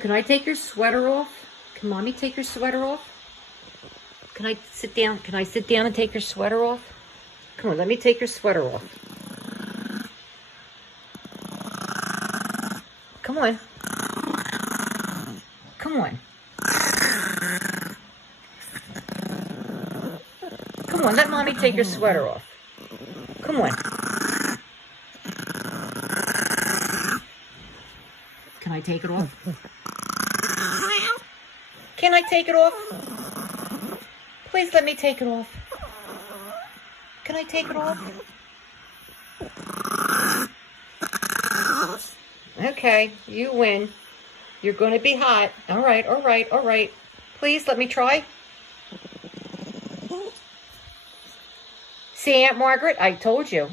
Can I take your sweater off? Can Mommy take your sweater off? Can I sit down? Can I sit down and take your sweater off? Come on, let me take your sweater off. Come on. Come on. Come on, let Mommy take your sweater off. Come on. Can I take it off? Can I take it off? Please let me take it off. Can I take it off? Okay, you win. You're going to be hot. All right, all right, all right. Please let me try. See, Aunt Margaret, I told you.